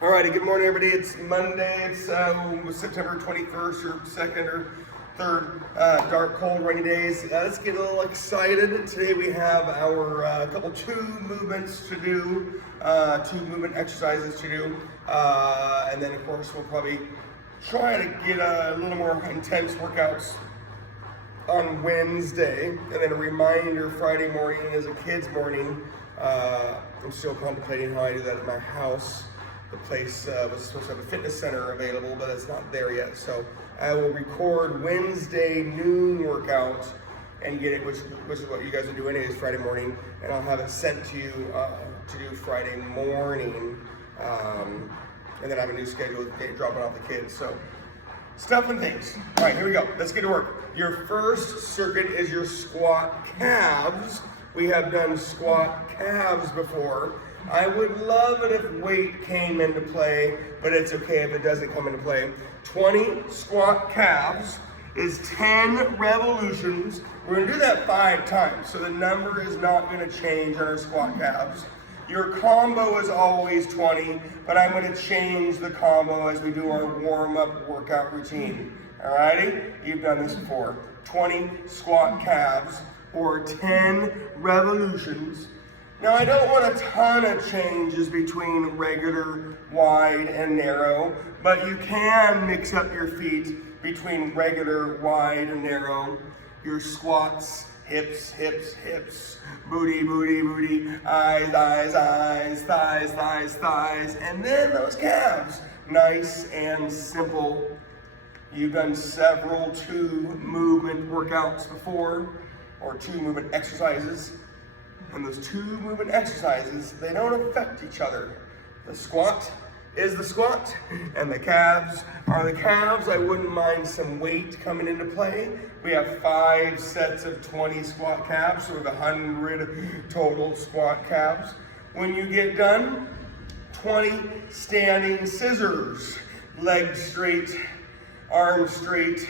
Alrighty, good morning everybody. It's Monday. It's September 21st or 2nd or 3rd. Dark, cold, rainy days. Let's get a little excited. Today we have our two movements to do, two movement exercises to do. And then of course we'll probably try to get a little more intense workouts on Wednesday. And then a reminder Friday morning is a kid's morning. I'm still contemplating how I do that at my house. The place was supposed to have a fitness center available, but it's not there yet. So I will record Wednesday noon workout and get it, which is what you guys will do anyways Friday morning, and I'll have it sent to you to do Friday morning. And then I have a new schedule with dropping off the kids. So stuff and things. All right, here we go. Let's get to work. Your first circuit is your squat calves. We have done squat calves before. I would love it if weight came into play, but it's okay if it doesn't come into play. 20 squat calves is 10 revolutions. We're gonna do that 5 times, so the number is not gonna change on our squat calves. Your combo is always 20, but I'm gonna change the combo as we do our warm-up workout routine. Alrighty? You've done this before. 20 squat calves or 10 revolutions. Now I don't want a ton of changes between regular, wide, and narrow, but you can mix up your feet between regular, wide, and narrow. Your squats, hips, hips, hips, booty, booty, booty, eyes, eyes, eyes, thighs, thighs, thighs, and then those calves. Nice and simple. You've done several 2-movement workouts before, or 2-movement exercises. And those 2 movement exercises, they don't affect each other. The squat is the squat, and the calves are the calves. I wouldn't mind some weight coming into play. We have 5 sets of 20 squat calves, so we have 100 total squat calves. When you get done, 20 standing scissors, legs straight, arms straight,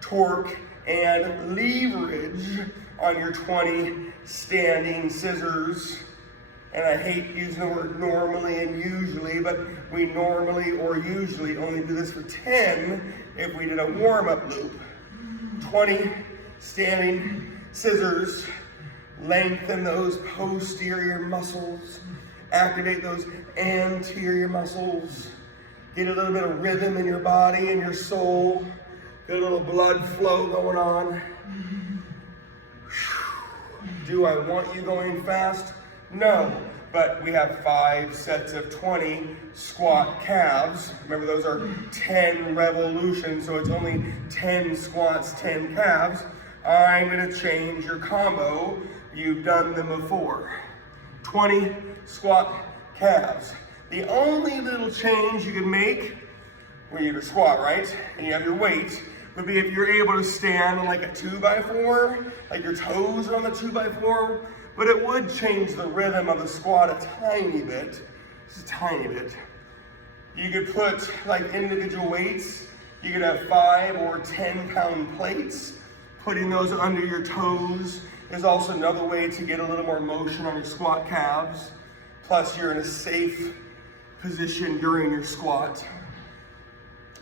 torque, and leverage on your 20 standing scissors. And I hate using the word normally and usually, but we normally or usually only do this for 10 if we did a warm-up loop. 20 standing scissors, lengthen those posterior muscles, activate those anterior muscles, get a little bit of rhythm in your body and your soul, get a little blood flow going on. Do I want you going fast? No, but we have 5 sets of 20 squat calves. Remember, those are 10 revolutions, so it's only 10 squats, 10 calves. I'm gonna change your combo. You've done them before. 20 squat calves. The only little change you can make when you're squat, right, and you have your weight, would be if you're able to stand on like a 2x4, like your toes are on the 2x4, but it would change the rhythm of the squat a tiny bit, just a tiny bit. You could put like individual weights. You could have 5 or 10 pound plates. Putting those under your toes is also another way to get a little more motion on your squat calves. Plus you're in a safe position during your squat.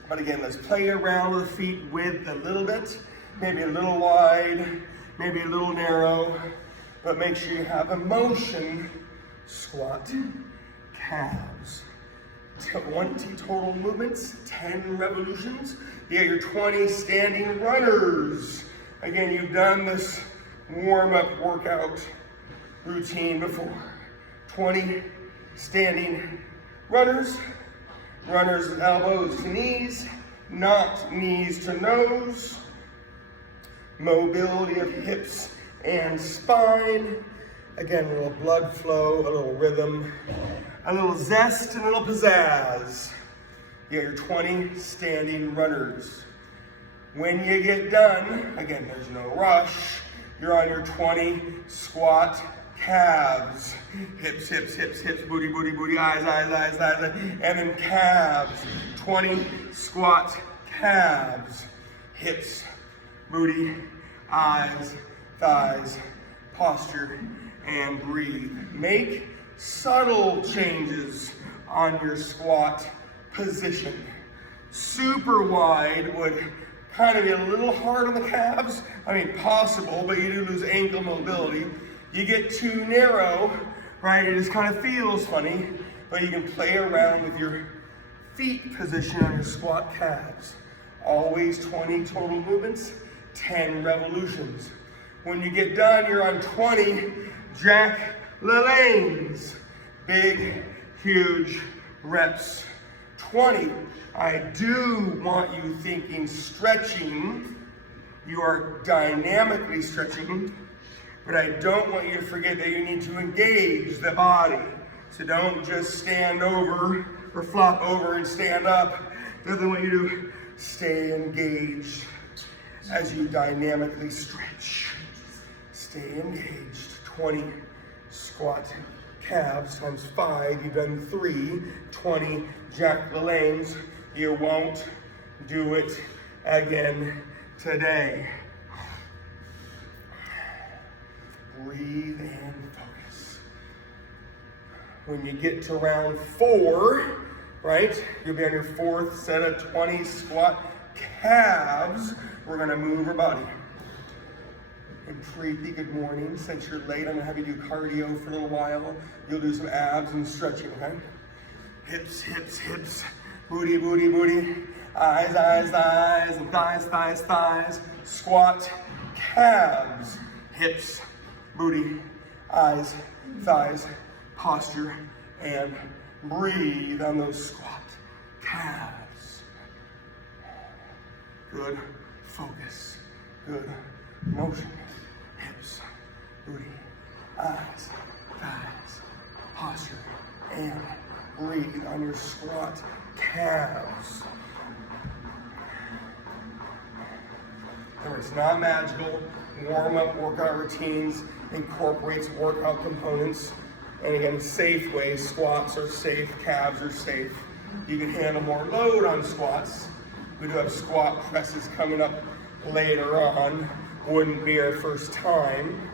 But again, let's play around with the feet width a little bit, maybe a little wide, maybe a little narrow, but make sure you have a motion. Squat, calves. 20 total movements, 10 revolutions. You got your 20 standing runners. Again, you've done this warm-up workout routine before. 20 standing runners. Runners elbows to knees, not knees to nose. Mobility of hips and spine. Again, a little blood flow, a little rhythm, a little zest, and a little pizzazz. You got your 20 standing runners. When you get done, again, there's no rush. You're on your 20 squat calves. Hips, hips, hips, hips, booty, booty, booty, eyes, eyes, eyes, eyes, and then calves. 20 squat calves. Hips, booty, eyes, thighs, posture, and breathe. Make subtle changes on your squat position. Super wide would kind of be a little hard on the calves. I mean, possible, but you do lose ankle mobility. You get too narrow, right? It just kind of feels funny, but you can play around with your feet position on your squat calves. Always 20 total movements, 10 revolutions. When you get done, you're on 20 Jack LaLannes. Big, huge reps. 20. I do want you thinking stretching. You are dynamically stretching, but I don't want you to forget that you need to engage the body. So don't just stand over or flop over and stand up. Doesn't want you to stay engaged as you dynamically stretch. Stay engaged. 20 squat calves times 5. You've done 3. 20 Jack LaLannes. You won't do it again today. Breathe and focus. When you get to round 4, right, you'll be on your 4th set of 20 squat calves. We're gonna move our body. And Preeti, good morning. Since you're late, I'm gonna have you do cardio for a little while. You'll do some abs and stretching, okay? Hips, hips, hips. Booty, booty, booty. Eyes, eyes, eyes, and thighs, thighs, thighs. Squat, calves, hips, booty, eyes, thighs, posture, and breathe on those squat calves. Good focus, good motion. Hips, booty, eyes, thighs, posture, and breathe on your squat calves. Remember, it's not magical. Warm-up workout routines incorporates workout components. And again, safe ways. Squats are safe, calves are safe. You can handle more load on squats. We do have squat presses coming up later on. Wouldn't be our first time.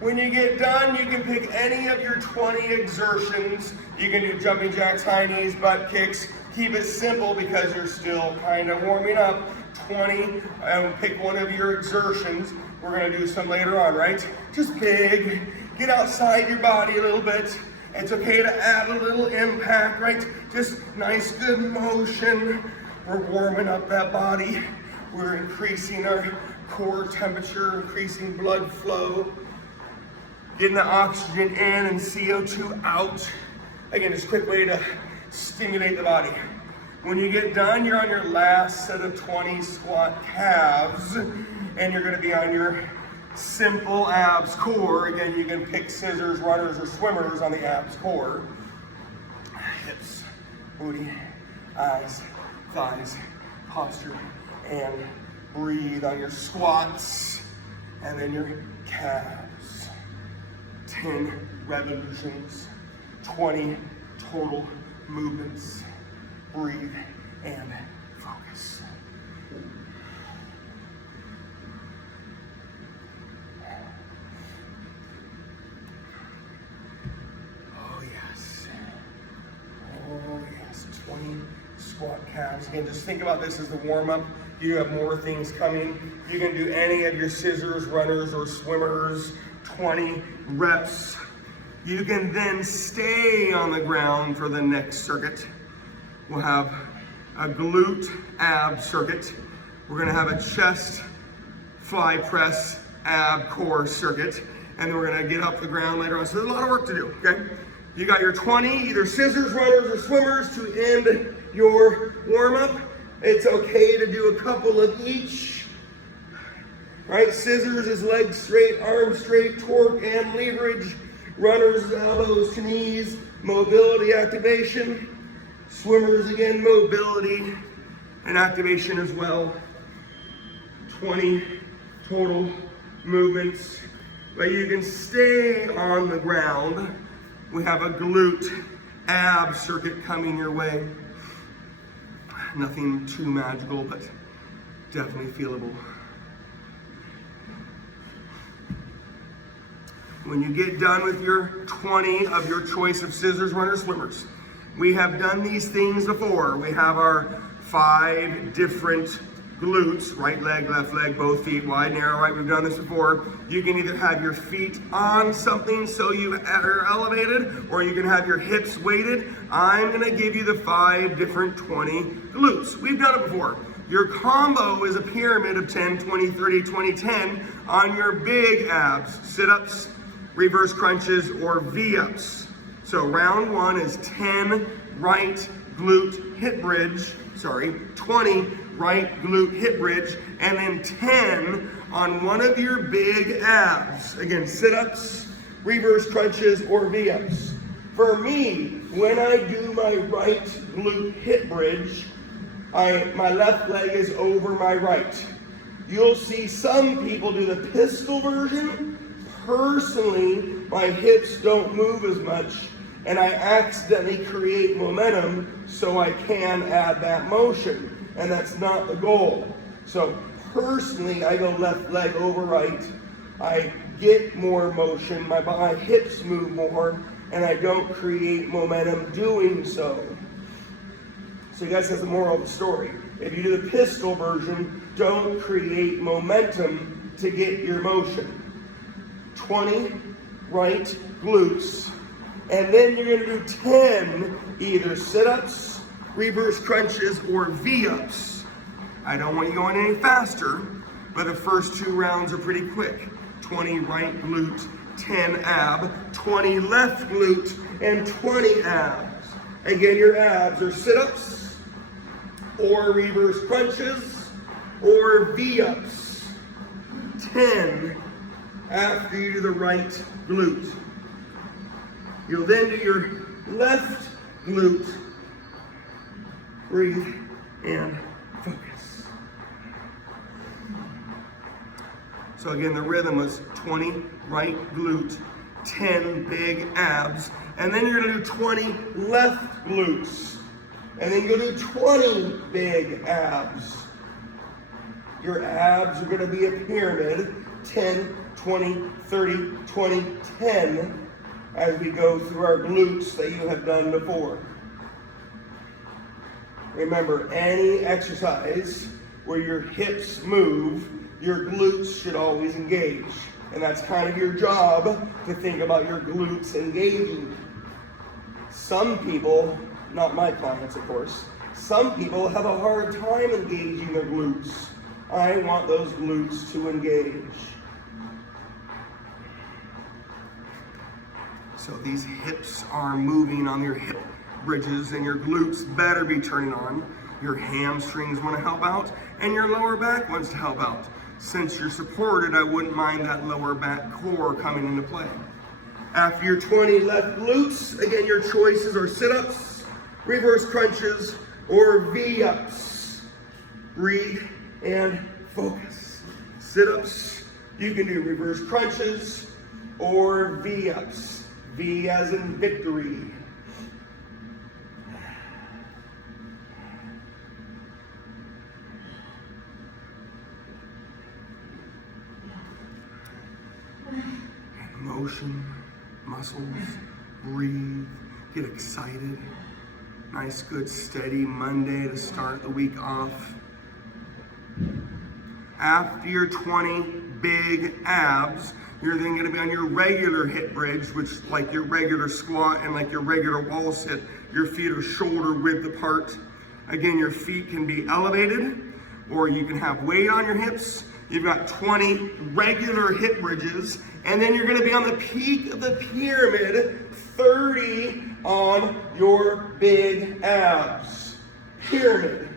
When you get done, you can pick any of your 20 exertions. You can do jumping jacks, high knees, butt kicks. Keep it simple because you're still kind of warming up. 20, and pick one of your exertions. We're gonna do some later on, right? Just big, get outside your body a little bit. It's okay to add a little impact, right? Just nice, good motion. We're warming up that body. We're increasing our core temperature, increasing blood flow, getting the oxygen in and CO2 out. Again, it's a quick way to stimulate the body. When you get done, you're on your last set of 20 squat calves, and you're gonna be on your simple abs core. Again, you can pick scissors, runners, or swimmers on the abs core. Hips, booty, eyes, thighs, posture, and breathe on your squats, and then your calves. 10 revolutions, 20 total movements. Breathe and focus. Oh yes. Oh yes. 20 squat calves. Again, just think about this as the warm-up. You have more things coming. You can do any of your scissors, runners, or swimmers. 20 reps. You can then stay on the ground for the next circuit. We'll have a glute ab circuit. We're gonna have a chest fly press ab core circuit. And then we're gonna get up the ground later on. So there's a lot of work to do, okay? You got your 20, either scissors, runners, or swimmers to end your warm-up. It's okay to do a couple of each. Right, scissors is legs straight, arms straight, torque and leverage. Runners, elbows to knees, mobility activation. Swimmers, again, mobility and activation as well. 20 total movements, but you can stay on the ground. We have a glute ab circuit coming your way. Nothing too magical, but definitely feelable. When you get done with your 20 of your choice of scissors, runners, swimmers, We have done these things before. We have our 5 different glutes, right leg, left leg, both feet, wide, narrow, right? We've done this before. You can either have your feet on something so you are elevated, or you can have your hips weighted. I'm gonna give you the 5 different 20 glutes. We've done it before. Your combo is a pyramid of 10, 20, 30, 20, 10 on your big abs, sit-ups, reverse crunches, or V-ups. So round 1 is 10 right glute hip bridge, 20 right glute hip bridge, and then 10 on one of your big abs. Again, sit-ups, reverse crunches, or V-ups. For me, when I do my right glute hip bridge, my left leg is over my right. You'll see some people do the pistol version. Personally, my hips don't move as much, and I accidentally create momentum so I can add that motion, and that's not the goal. So personally, I go left leg over right. I get more motion, my hips move more, and I don't create momentum doing so. So you guys have the moral of the story. If you do the pistol version, don't create momentum to get your motion. 20 right glutes, and then you're gonna do 10 either sit-ups, reverse crunches, or V-ups. I don't want you going any faster, but the first 2 rounds are pretty quick. 20 right glute, 10 ab, 20 left glute, and 20 abs. Again, your abs are sit-ups, or reverse crunches, or V-ups. 10 after you do the right glute. You'll then do your left glute. Breathe and focus. So again, the rhythm was 20 right glute, 10 big abs, and then you're gonna do 20 left glutes. And then you're gonna do 20 big abs. Your abs are gonna be a pyramid, 10, 20, 30, 20, 10, as we go through our glutes that you have done before. Remember, any exercise where your hips move, your glutes should always engage. And that's kind of your job, to think about your glutes engaging. Some people, not my clients of course, some people have a hard time engaging their glutes. I want those glutes to engage. So these hips are moving on your hip bridges, and your glutes better be turning on. Your hamstrings want to help out, and your lower back wants to help out. Since you're supported, I wouldn't mind that lower back core coming into play. After your 20 left glutes, again, your choices are sit-ups, reverse crunches, or V-ups. Breathe and focus. Sit-ups, you can do reverse crunches, or V-ups. V as in victory. Motion, muscles, breathe, get excited. Nice, good, steady Monday to start the week off. After your 20 big abs, you're then going to be on your regular hip bridge, which like your regular squat and like your regular wall sit, your feet are shoulder width apart. Again, your feet can be elevated, or you can have weight on your hips. You've got 20 regular hip bridges, and then you're going to be on the peak of the pyramid, 30 on your big abs. Pyramid.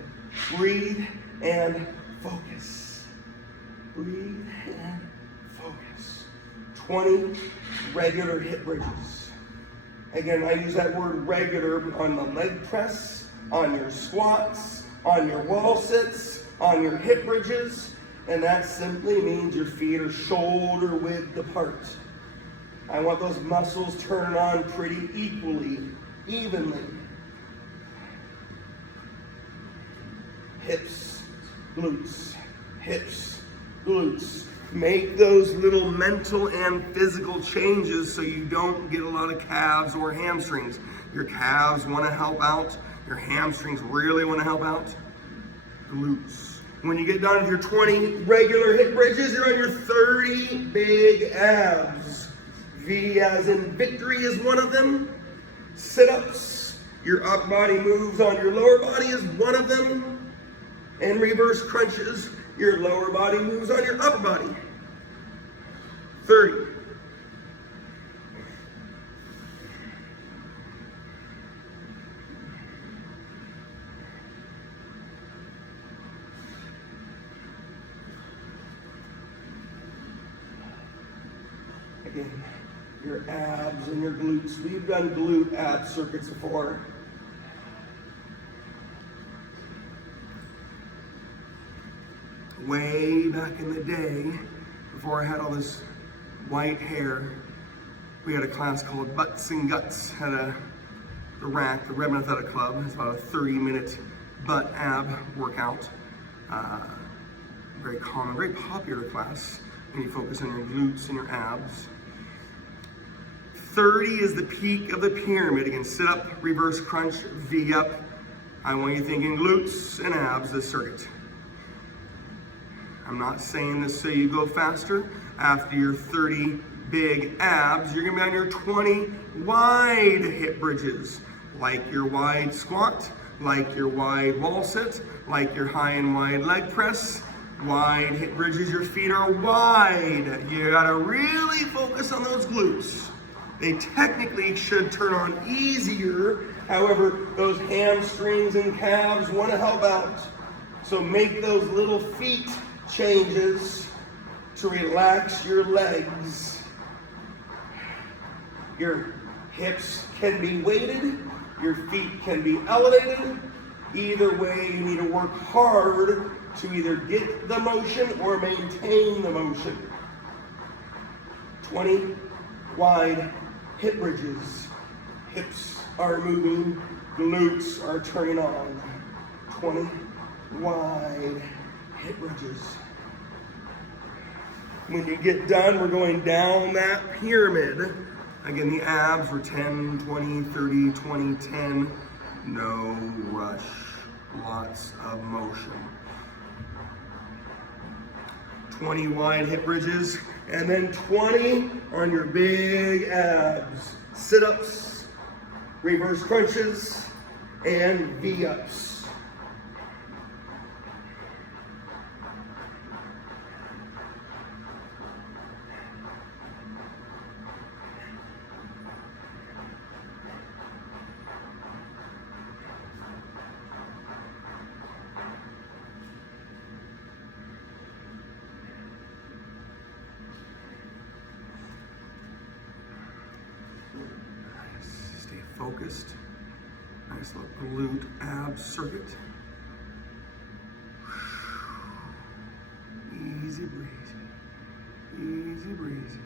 Breathe and focus. Breathe and focus. 20 regular hip bridges. Again, I use that word regular on the leg press, on your squats, on your wall sits, on your hip bridges, and that simply means your feet are shoulder width apart. I want those muscles turned on pretty evenly. Hips, glutes, hips, glutes. Make those little mental and physical changes so you don't get a lot of calves or hamstrings. Your calves want to help out. Your hamstrings really want to help out. Glutes. When you get done with your 20 regular hip bridges, you're on your 30 big abs. V as in victory is one of them. Sit-ups. Your up body moves on your lower body is one of them. And reverse crunches. Your lower body moves on your upper body. 30. Again, your abs and your glutes. We've done glute ab circuits before. Way back in the day, before I had all this white hair, we had a class called Butts and Guts at the RAC, the Redmond Athletic Club. It's about a 30-minute butt ab workout. Very common, very popular class when you focus on your glutes and your abs. 30 is the peak of the pyramid. Again, sit up, reverse crunch, V up. I want you thinking glutes and abs this circuit. I'm not saying this so you go faster. After your 30 big abs, you're gonna be on your 20 wide hip bridges, like your wide squat, like your wide wall sit, like your high and wide leg press. Wide hip bridges, your feet are wide. You gotta really focus on those glutes. They technically should turn on easier. However, those hamstrings and calves want to help out. So make those little feet changes to relax your legs. Your hips can be weighted. Your feet can be elevated. Either way, you need to work hard to either get the motion or maintain the motion. 20 wide hip bridges. Hips are moving, glutes are turning on. 20 wide hip bridges. When you get done, we're going down that pyramid. Again, the abs were 10, 20, 30, 20, 10. No rush, lots of motion. 20 wide hip bridges, and then 20 on your big abs. Sit-ups, reverse crunches, and V-ups. Stay focused. Nice little glute ab circuit. Easy breezy. Easy breezy.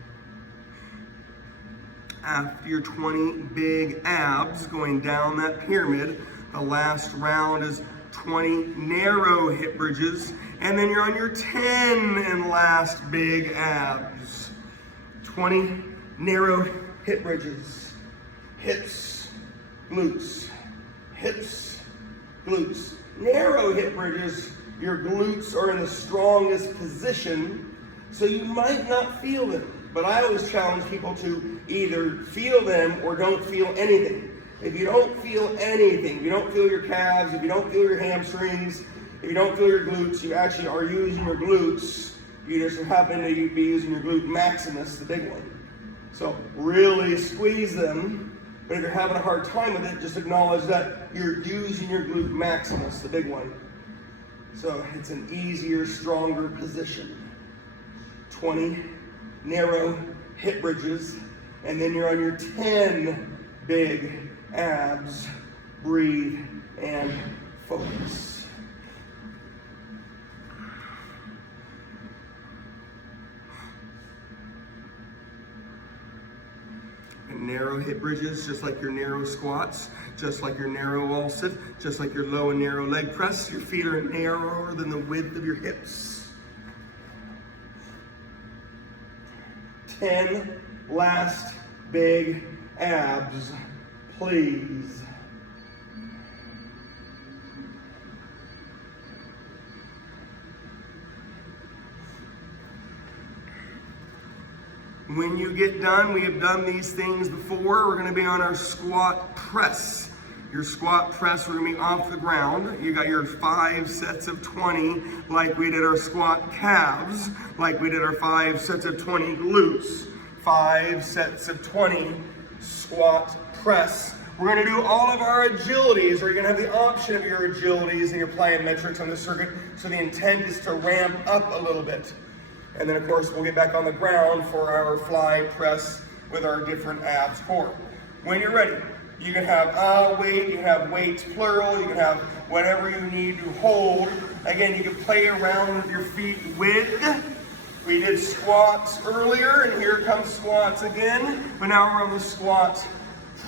After your 20 big abs going down that pyramid, the last round is 20 narrow hip bridges, and then you're on your 10 and last big abs. 20 narrow hip bridges. Hips, glutes, hips, glutes. Narrow hip bridges, your glutes are in the strongest position, so you might not feel them. But I always challenge people to either feel them or don't feel anything. If you don't feel anything, if you don't feel your calves, if you don't feel your hamstrings, if you don't feel your glutes, you actually are using your glutes. You just happen to be using your glute maximus, the big one. So really squeeze them. But if you're having a hard time with it, just acknowledge that you're using your glute maximus, the big one. So it's an easier, stronger position. 20 narrow hip bridges, and then you're on your 10 big abs. Breathe and focus. Narrow hip bridges, just like your narrow squats, just like your narrow wall sit, just like your low and narrow leg press. Your feet are narrower than the width of your hips. 10 last big abs please. When you get done, we have done these things before. We're gonna be on our squat press. Your squat press, we're gonna be off the ground. You got your 5 sets of 20, like we did our squat calves, like we did our 5 sets of 20 glutes. 5 sets of 20 squat press. We're gonna do all of our agilities, or you're gonna have the option of your agilities and your plyometrics on the circuit. So the intent is to ramp up a little bit. And then of course, we'll get back on the ground for our fly press with our different abs core. When you're ready, you can have weight, you can have weights plural, you can have whatever you need to hold. Again, you can play around with your feet with. We did squats earlier, and here comes squats again. But now we're on the squat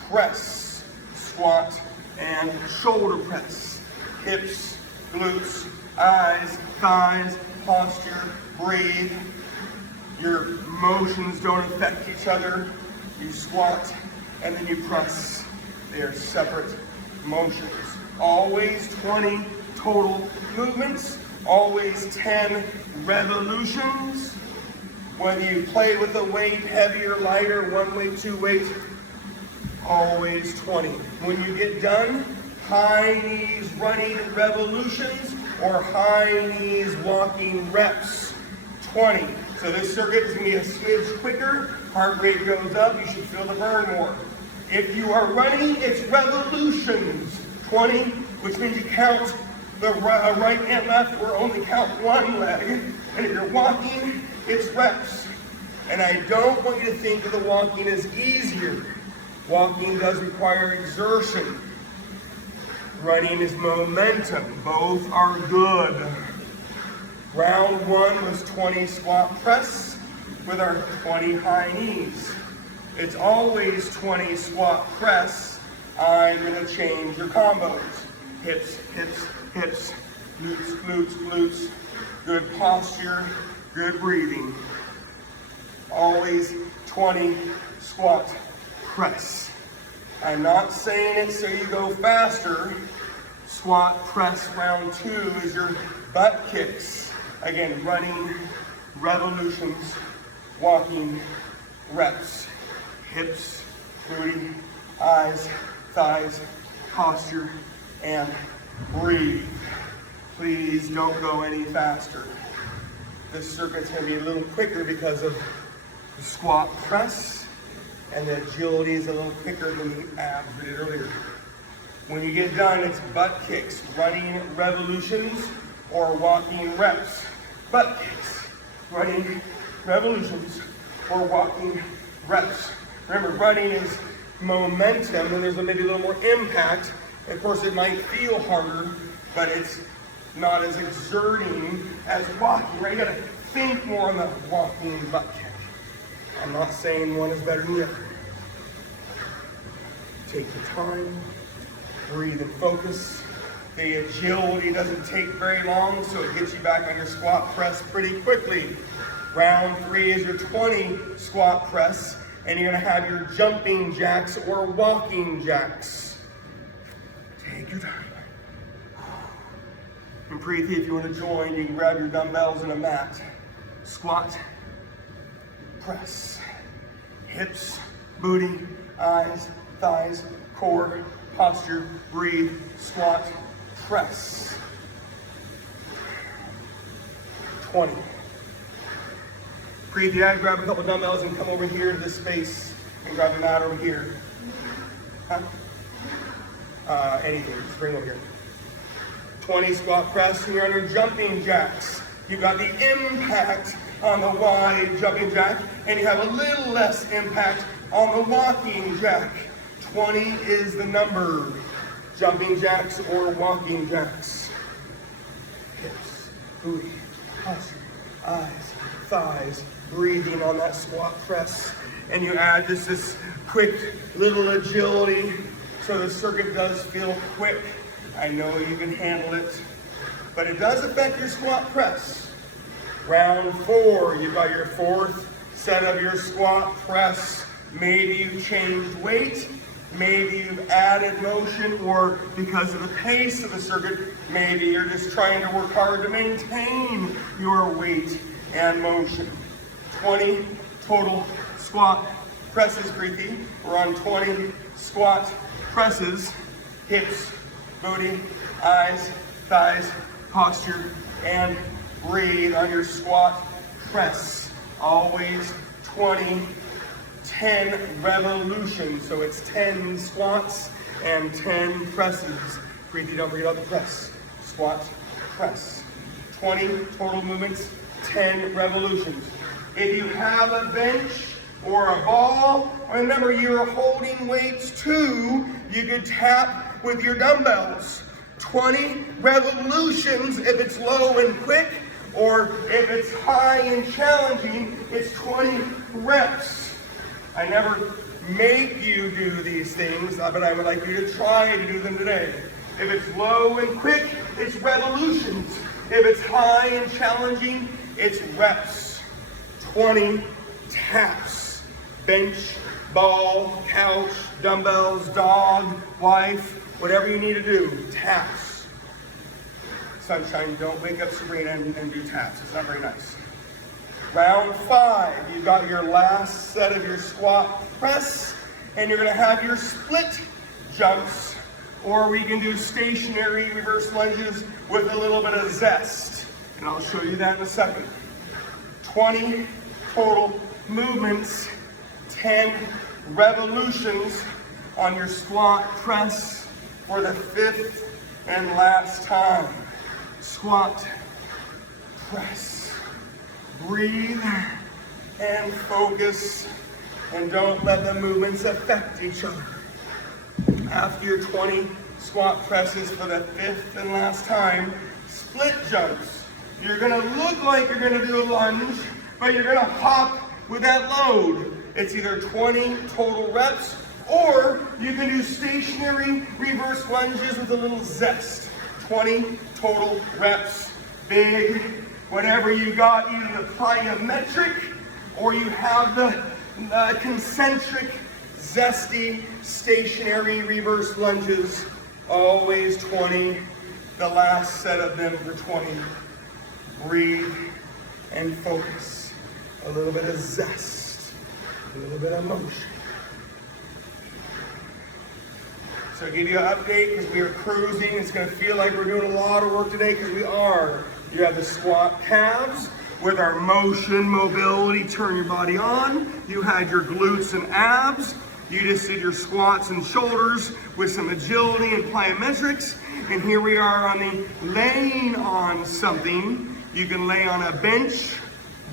press. Squat and shoulder press. Hips, glutes, eyes, thighs, posture, breathe. Your motions don't affect each other. You squat and then you press. They are separate motions. Always 20 total movements. Always 10 revolutions. Whether you play with a weight, heavier, lighter, 1 weight, 2 weight, always 20. When you get done, high knees running revolutions or high knees walking reps, 20. So this circuit is gonna be a smidge quicker, heart rate goes up, you should feel the burn more. If you are running, it's revolutions, 20, which means you count the right and left or only count one leg. And if you're walking, it's reps. And I don't want you to think of the walking as easier. Walking does require exertion. Running is momentum. Both are good. Round 1 was 20 squat press with our 20 high knees. It's always 20 squat press. I'm going to change your combos. Hips, hips, hips, glutes, glutes, glutes. Good posture, good breathing. Always 20 squat press. I'm not saying it so you go faster. Squat press round 2 is your butt kicks. Again, running, revolutions, walking, reps. Hips, booty, eyes, thighs, posture, and breathe. Please don't go any faster. This circuit's gonna be a little quicker because of the squat press, and the agility is a little quicker than the abs we did earlier. When you get done, it's butt kicks, running revolutions, or walking reps. Butt kicks, running revolutions, or walking reps. Remember, running is momentum, and there's maybe a little more impact. Of course, it might feel harder, but it's not as exerting as walking, right? You gotta think more on the walking butt kick. I'm not saying one is better than the other. Take your time, breathe and focus. The agility doesn't take very long, so it gets you back on your squat press pretty quickly. Round 3 is your 20 squat press, and you're gonna have your jumping jacks or walking jacks. Take your time. And Preeti, if you want to join, you can grab your dumbbells and a mat. Squat, press, hips, booty, eyes, thighs, core, posture, breathe, squat, press. 20. Preeti, I'd grab a couple dumbbells and come over here to this space and grab a mat over here. Huh? Anything, just bring over here. 20 squat press, and you're on your jumping jacks. You got the impact on the wide jumping jack, and you have a little less impact on the walking jack. 20 is the number. Jumping jacks or walking jacks. Hips, booty, posture, eyes, thighs, breathing on that squat press. And you add just this quick little agility, so the circuit does feel quick. I know you can handle it, but it does affect your squat press. Round 4, you've got your 4th set of your squat press. Maybe you changed weight, Maybe you've added motion, or because of the pace of the circuit, maybe you're just trying to work hard to maintain your weight and motion. 20 total squat presses, Preeti. We're on 20 squat presses, hips, booty, eyes, thighs, posture, and breathe on your squat press. Always 20, 10 revolutions. So it's 10 squats and 10 presses. Preeti, don't forget about the press. Squat, press. 20 total movements, 10 revolutions. If you have a bench or a ball, remember you're holding weights too, you could tap with your dumbbells. 20 revolutions if it's low and quick, or if it's high and challenging, it's 20 reps. I never make you do these things, but I would like you to try to do them today. If it's low and quick, it's revolutions. If it's high and challenging, it's reps. 20 taps. Bench, ball, couch, dumbbells, dog, wife, whatever you need to do, taps. Sunshine, don't wake up Sabrina and do taps. It's not very nice. Round 5, you've got your last set of your squat press, and you're gonna have your split jumps, or we can do stationary reverse lunges with a little bit of zest. And I'll show you that in a second. 20 total movements, 10 revolutions on your squat press for the 5th and last time. Squat, press, breathe and focus, and don't let the movements affect each other. After your 20 squat presses for the 5th and last time, split jumps. You're gonna look like you're gonna do a lunge, but you're gonna hop with that load. It's either 20 total reps, or you can do stationary reverse lunges with a little zest. 20 total reps, big, whatever you got, either the plyometric or you have the concentric, zesty, stationary reverse lunges. Always 20, the last set of them for 20. Breathe and focus. A little bit of zest, a little bit of motion. So I'll give you an update because we are cruising. It's going to feel like we're doing a lot of work today because we are. You have the squat calves with our motion, mobility, turn your body on. You had your glutes and abs. You just did your squats and shoulders with some agility and plyometrics. And here we are on the laying on something. You can lay on a bench,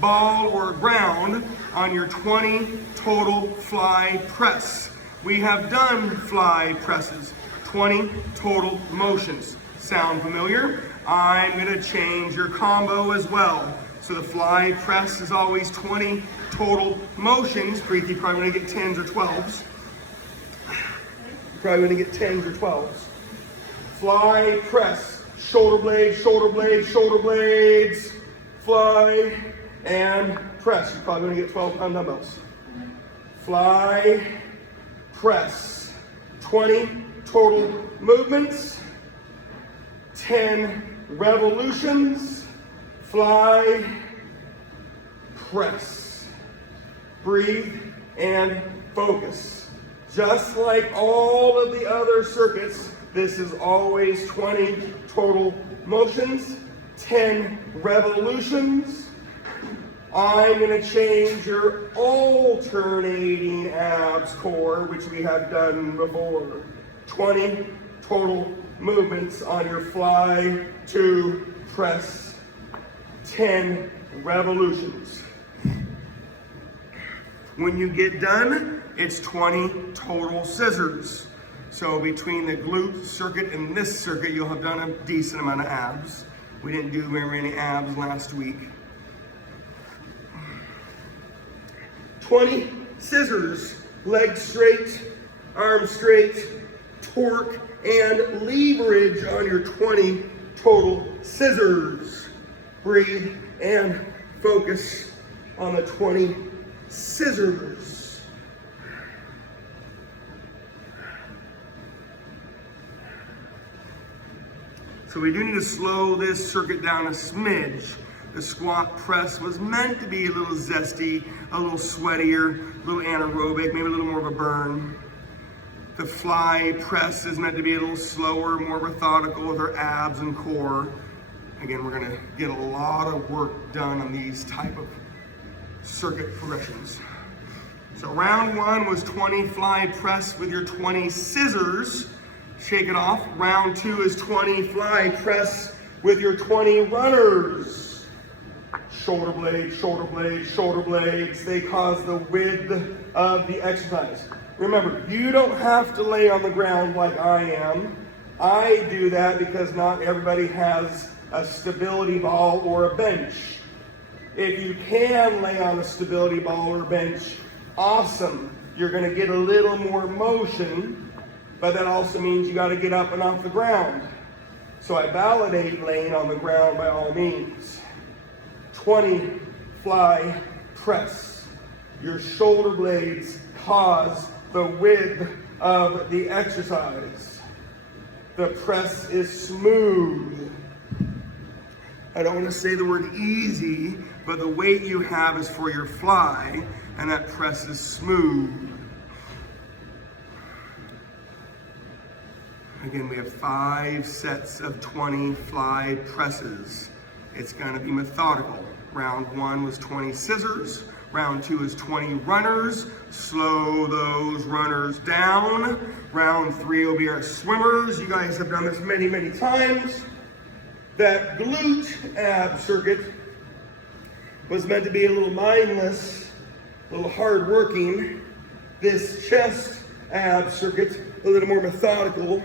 ball, or ground on your 20 total fly press. We have done fly presses, 20 total motions. Sound familiar? I'm gonna change your combo as well. So the fly press is always 20 total motions. Preeti, probably gonna get 10s or 12s. Probably gonna get 10s or 12s. Fly press, shoulder blades, shoulder blades, shoulder blades, fly, and press. You're probably gonna get 12-pound dumbbells. Fly, press, 20 total movements, 10 revolutions, fly, press, breathe, and focus. Just like all of the other circuits, this is always 20 total motions, 10 revolutions. I'm going to change your alternating abs core, which we have done before. 20 total movements on your fly to press, 10 revolutions. When you get done, it's 20 total scissors. So between the glute circuit and this circuit, you'll have done a decent amount of abs. We didn't do very many abs last week. 20 scissors, legs straight, arms straight, torque and leverage on your 20 total scissors. Breathe and focus on the 20 scissors. So we do need to slow this circuit down a smidge. The squat press was meant to be a little zesty, a little sweatier, a little anaerobic, maybe a little more of a burn. The fly press is meant to be a little slower, more methodical with our abs and core. Again, we're gonna get a lot of work done on these type of circuit progressions. So round 1 was 20 fly press with your 20 scissors. Shake it off. Round 2 is 20 fly press with your 20 runners. Shoulder blades, shoulder blades, shoulder blades. They cause the width of the exercise. Remember, you don't have to lay on the ground like I am. I do that because not everybody has a stability ball or a bench. If you can lay on a stability ball or a bench, awesome. You're gonna get a little more motion, but that also means you gotta get up and off the ground. So I validate laying on the ground by all means. 20 fly press. Your shoulder blades cause the width of the exercise. The press is smooth. I don't want to say the word easy, but the weight you have is for your fly, and that press is smooth. Again, we have 5 sets of 20 fly presses. It's going to be methodical. Round 1 was 20 scissors. Round 2 is 20 runners. Slow those runners down. Round 3 will be our swimmers. You guys have done this many, many times. That glute ab circuit was meant to be a little mindless, a little hard working. This chest ab circuit, a little more methodical.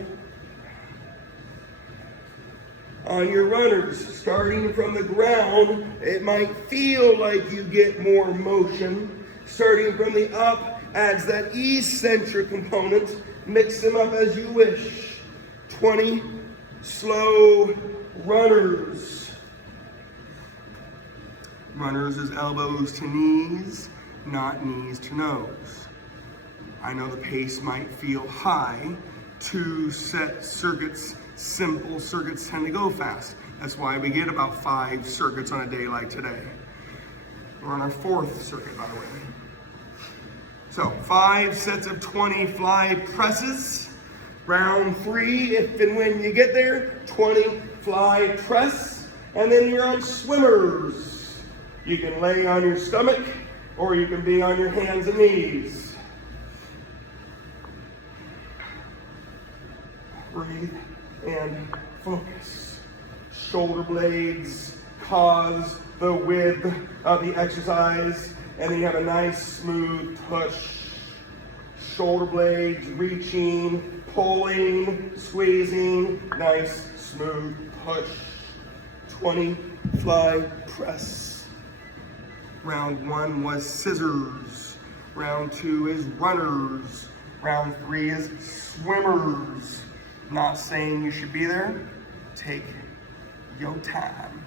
On your runners, starting from the ground, it might feel like you get more motion. Starting from the up adds that eccentric component. Mix them up as you wish. 20 slow runners. Runners is elbows to knees, not knees to nose. I know the pace might feel high. 2 set circuits, simple circuits tend to go fast. That's why we get about 5 circuits on a day like today. We're on our 4th circuit, by the way. So 5 sets of 20 fly presses. Round 3, if and when you get there, 20 fly press, and then you're on swimmers. You can lay on your stomach, or you can be on your hands and knees. Breathe and focus. Shoulder blades cause the width of the exercise, and then you have a nice smooth push. Shoulder blades reaching, pulling, squeezing, nice smooth push. 20 fly press. Round 1 was scissors. Round 2 is runners. Round 3 is swimmers. Not saying you should be there. Take your time.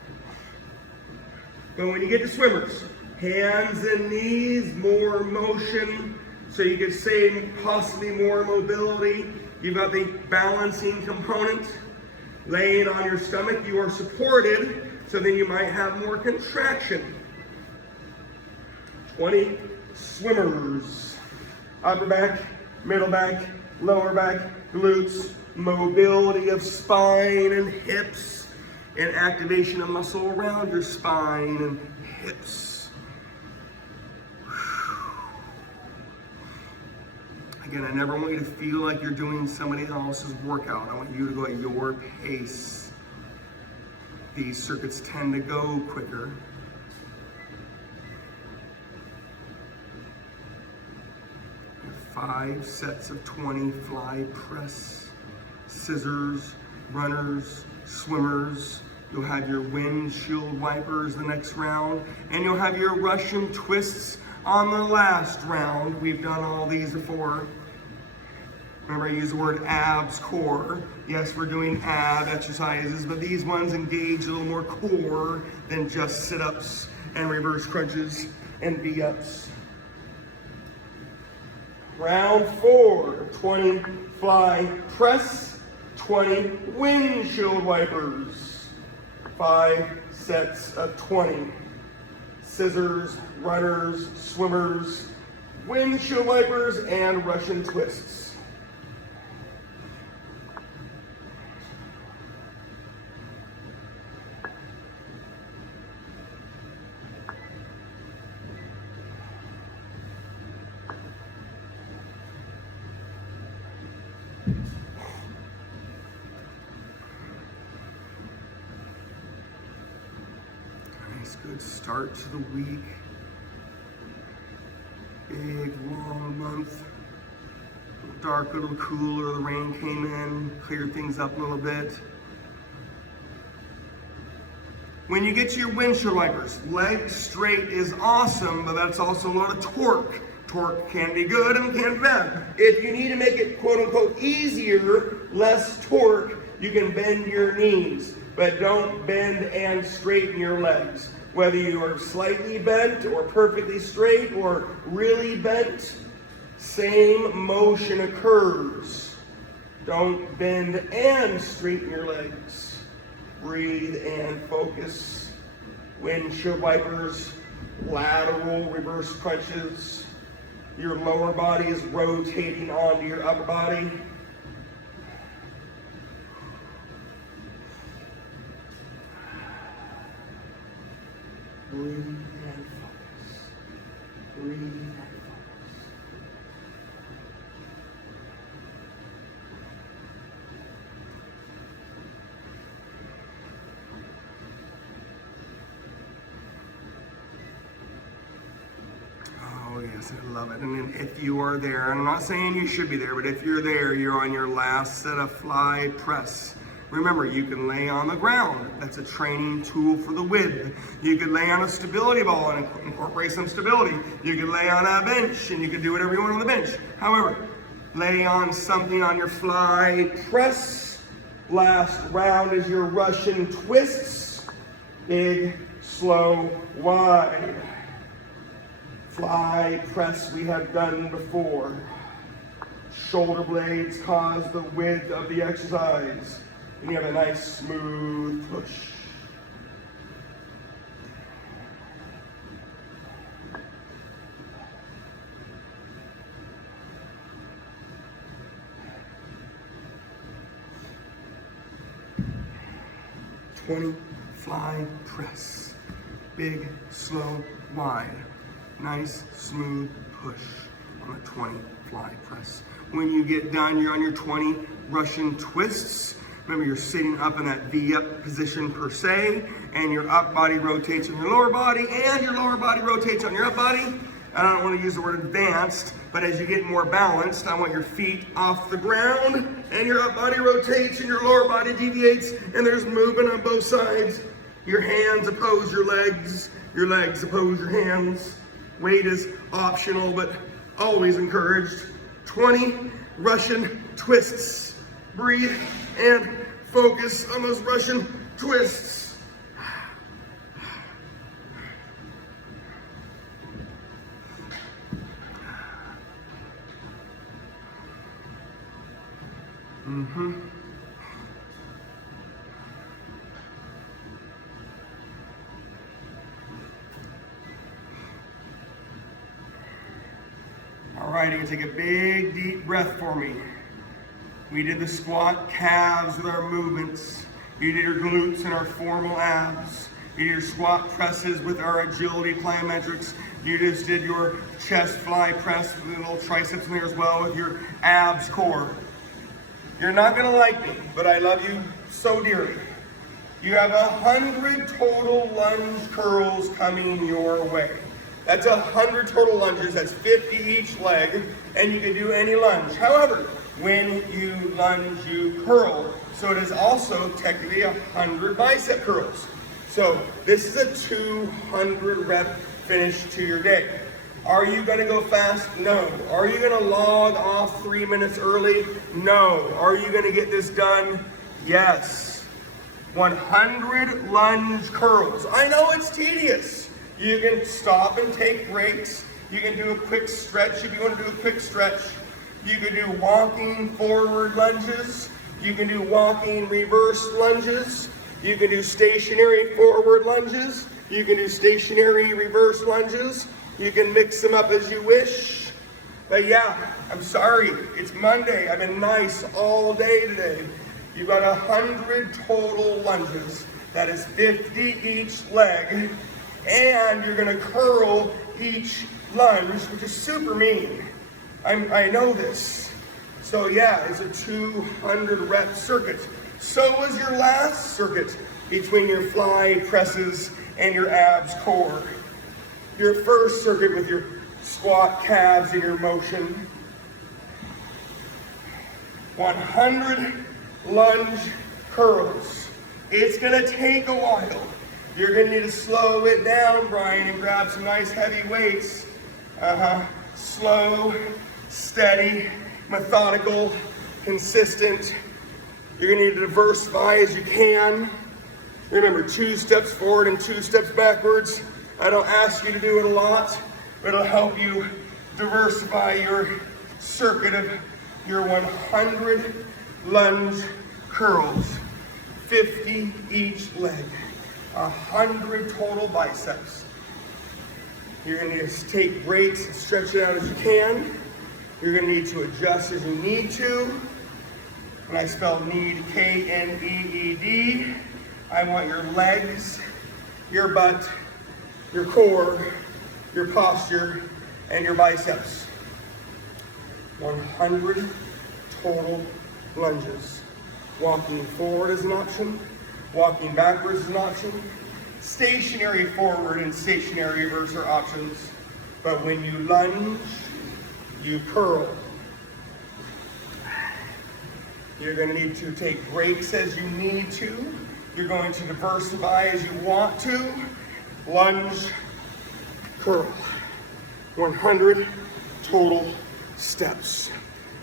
But when you get to swimmers, hands and knees, more motion, so you could say possibly more mobility. You've got the balancing component. Laying on your stomach, you are supported, so then you might have more contraction. 20 swimmers. Upper back, middle back, lower back, glutes, mobility of spine and hips, and activation of muscle around your spine and hips. Again, I never want you to feel like you're doing somebody else's workout. I want you to go at your pace. These circuits tend to go quicker. We have 5 sets of 20 fly press, scissors, runners, swimmers. You'll have your windshield wipers the next round, and you'll have your Russian twists on the last round. We've done all these before. Remember, I use the word abs, core. Yes, we're doing ab exercises, but these ones engage a little more core than just sit-ups and reverse crunches and V-ups. Round 4, 20 fly press, 20 windshield wipers. 5 sets of 20. Scissors, runners, swimmers, windshield wipers, and Russian twists. Nice, good start to the week. Big, long month. A little dark, a little cooler. The rain came in, cleared things up a little bit. When you get to your windshield wipers, leg straight is awesome, but that's also a lot of torque. Torque can be good and can be bad. If you need to make it quote unquote easier, less torque, you can bend your knees, but don't bend and straighten your legs. Whether you are slightly bent or perfectly straight or really bent, same motion occurs. Don't bend and straighten your legs. Breathe and focus. Windshield wipers, lateral reverse crunches. Your lower body is rotating onto your upper body. Breathe and focus. Breathe and focus. Oh yes, I love it. And then if you are there, I'm not saying you should be there, but if you're there, you're on your last set of fly press. Remember, you can lay on the ground. That's a training tool for the width. You could lay on a stability ball and incorporate some stability. You could lay on a bench and you could do whatever you want on the bench. However, lay on something on your fly press. Last round is your Russian twists. Big, slow, wide. Fly press we have done before. Shoulder blades cause the width of the exercise. And you have a nice smooth push. Fly press. Big, slow, wide. Nice, smooth push on a 20 fly press. When you get done, you're on your 20 Russian twists. Remember, you're sitting up in that V-up position per se, and your up body rotates on your lower body, and your lower body rotates on your up body. I don't want to use the word advanced, but as you get more balanced, I want your feet off the ground, and your up body rotates, and your lower body deviates, and there's movement on both sides. Your hands oppose your legs oppose your hands. Weight is optional, but always encouraged. 20 Russian twists. Breathe and focus on those Russian twists. All right, you can take a big deep breath for me. We did the squat calves with our movements. You did your glutes and our formal abs. You did your squat presses with our agility plyometrics. You just did your chest fly press with a little triceps in there as well with your abs core. You're not gonna like me, but I love you so dearly. You have 100 total lunge curls coming your way. That's 100 total lunges, that's 50 each leg, and you can do any lunge. However, when you lunge, you curl. So it is also technically 100 bicep curls. So this is a 200 rep finish to your day. Are you gonna go fast? No. Are you gonna log off 3 minutes early? No. Are you gonna get this done? Yes. 100 lunge curls. I know it's tedious. You can stop and take breaks. You can do a quick stretch if you want to do a quick stretch. You can do walking forward lunges, You can do walking reverse lunges. You can do stationary forward lunges. You can do stationary reverse lunges. You can mix them up as you wish. But yeah, I'm sorry, it's Monday. I've been nice all day today. You've got 100 total lunges. That is 50 each leg. And you're gonna curl each lunge, which is super mean. I know this. So yeah, it's a 200 rep circuit. So is your last circuit between your fly presses and your abs core. Your first circuit with your squat calves and your motion. 100 lunge curls. It's gonna take a while. You're gonna need to slow it down, Brian, and grab some nice heavy weights. Slow, steady, methodical, consistent. You're gonna need to diversify as you can. Remember, 2 steps forward and 2 steps backwards. I don't ask you to do it a lot, but it'll help you diversify your circuit of your 100 lunge curls. 50 each leg. 100 total biceps. You're gonna need to take breaks and stretch it out as you can. You're gonna need to adjust as you need to. When I spell need, K-N-E-E-D, I want your legs, your butt, your core, your posture, and your biceps. 100 total lunges. Walking forward is an option. Walking backwards is an option. Stationary forward and stationary reverse are options. But when you lunge, you curl. You're going to need to take breaks as you need to. You're going to diversify as you want to. Lunge, curl. 100 total steps.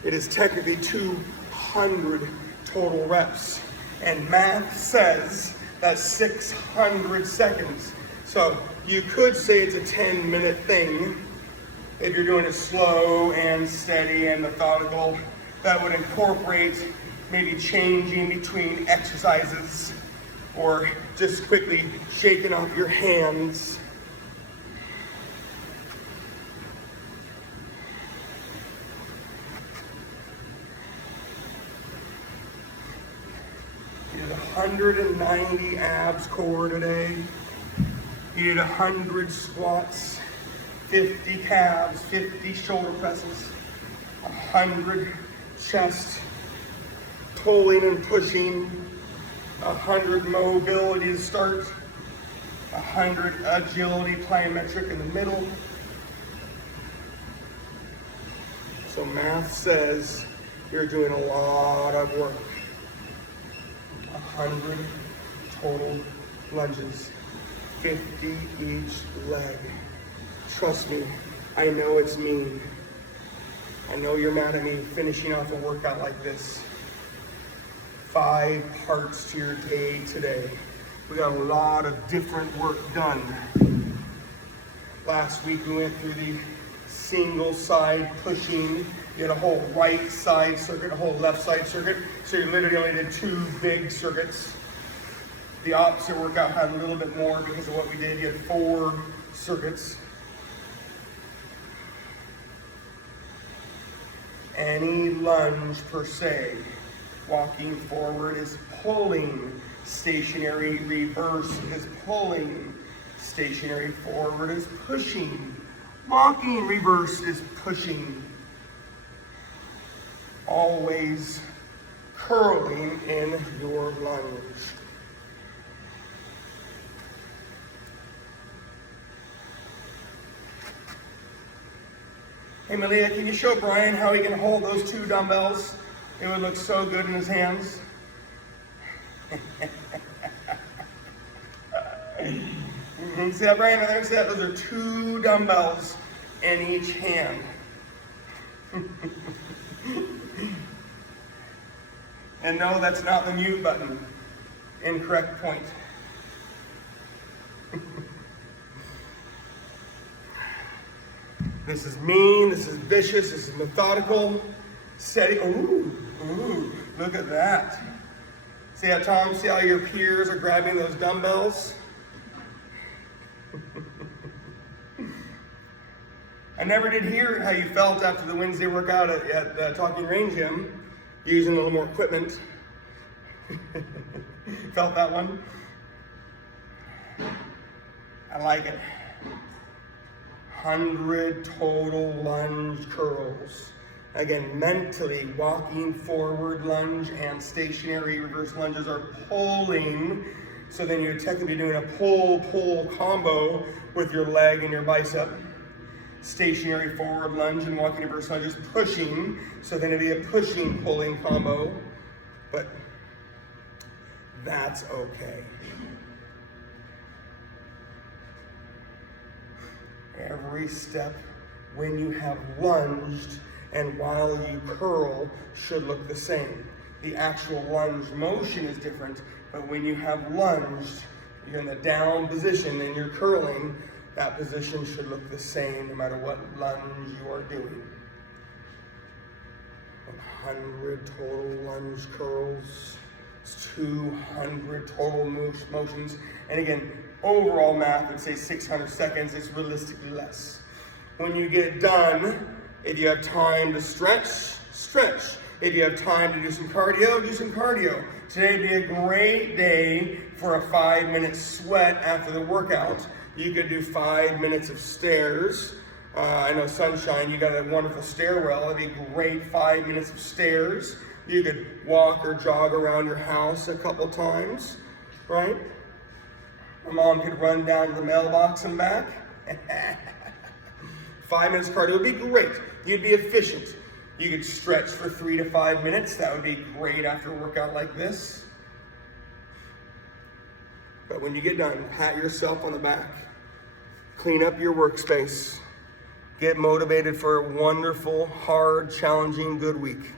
It is technically 200 total reps. And math says that's 600 seconds. So you could say it's a 10-minute thing if you're doing it slow and steady and methodical. That would incorporate maybe changing between exercises or just quickly shaking off your hands. You did 190 abs core today. You did 100 squats, 50 calves, 50 shoulder presses, 100 chest, pulling and pushing, 100 mobility to start, 100 agility plyometric in the middle. So math says you're doing a lot of work. 100 total lunges, 50 each leg. Trust me, I know it's mean. I know you're mad at me finishing off a workout like this. 5 parts to your day today. We got a lot of different work done. Last week we went through the single side pushing. You had a whole right side circuit, a whole left side circuit. So you literally only did 2 big circuits. The opposite workout had a little bit more because of what we did. You had 4 circuits. Any lunge per se. Walking forward is pulling. Stationary reverse is pulling. Stationary forward is pushing. Walking reverse is pushing. Always curling in your lunge. Hey Malia, can you show Brian how he can hold those 2 dumbbells? It would look so good in his hands. See that, Brian? There's that. Those are 2 dumbbells in each hand. And no, that's not the mute button. Incorrect point. This is mean, this is vicious, this is methodical, steady. Ooh, ooh. Look at that. See how, Tom, see how your peers are grabbing those dumbbells? I never did hear how you felt after the Wednesday workout at Talking Range Gym, using a little more equipment. Felt that one? I like it. 100 total lunge curls. Again, mentally walking forward lunge and stationary reverse lunges are pulling. So then you're technically doing a pull combo with your leg and your bicep. Stationary forward lunge and walking reverse lunge is pushing. So then it'd be a pushing, pulling combo. But that's okay. Every step when you have lunged and while you curl should look the same. The actual lunge motion is different, but when you have lunged, you're in the down position and you're curling, that position should look the same no matter what lunge you are doing. 100 total lunge curls. It's 200 total motions. And again, overall math would say 600 seconds. It's realistically less. When you get done, if you have time to stretch, stretch. If you have time to do some cardio, do some cardio. Today would be a great day for a 5-minute sweat after the workout. You could do 5 minutes of stairs. I know Sunshine, you got a wonderful stairwell. It'd be great 5 minutes of stairs. You could walk or jog around your house a couple times, right? My mom could run down to the mailbox and back. 5 minutes cardio would be great. You'd be efficient. You could stretch for 3 to 5 minutes. That would be great after a workout like this. But when you get done, pat yourself on the back. Clean up your workspace. Get motivated for a wonderful, hard, challenging, good week.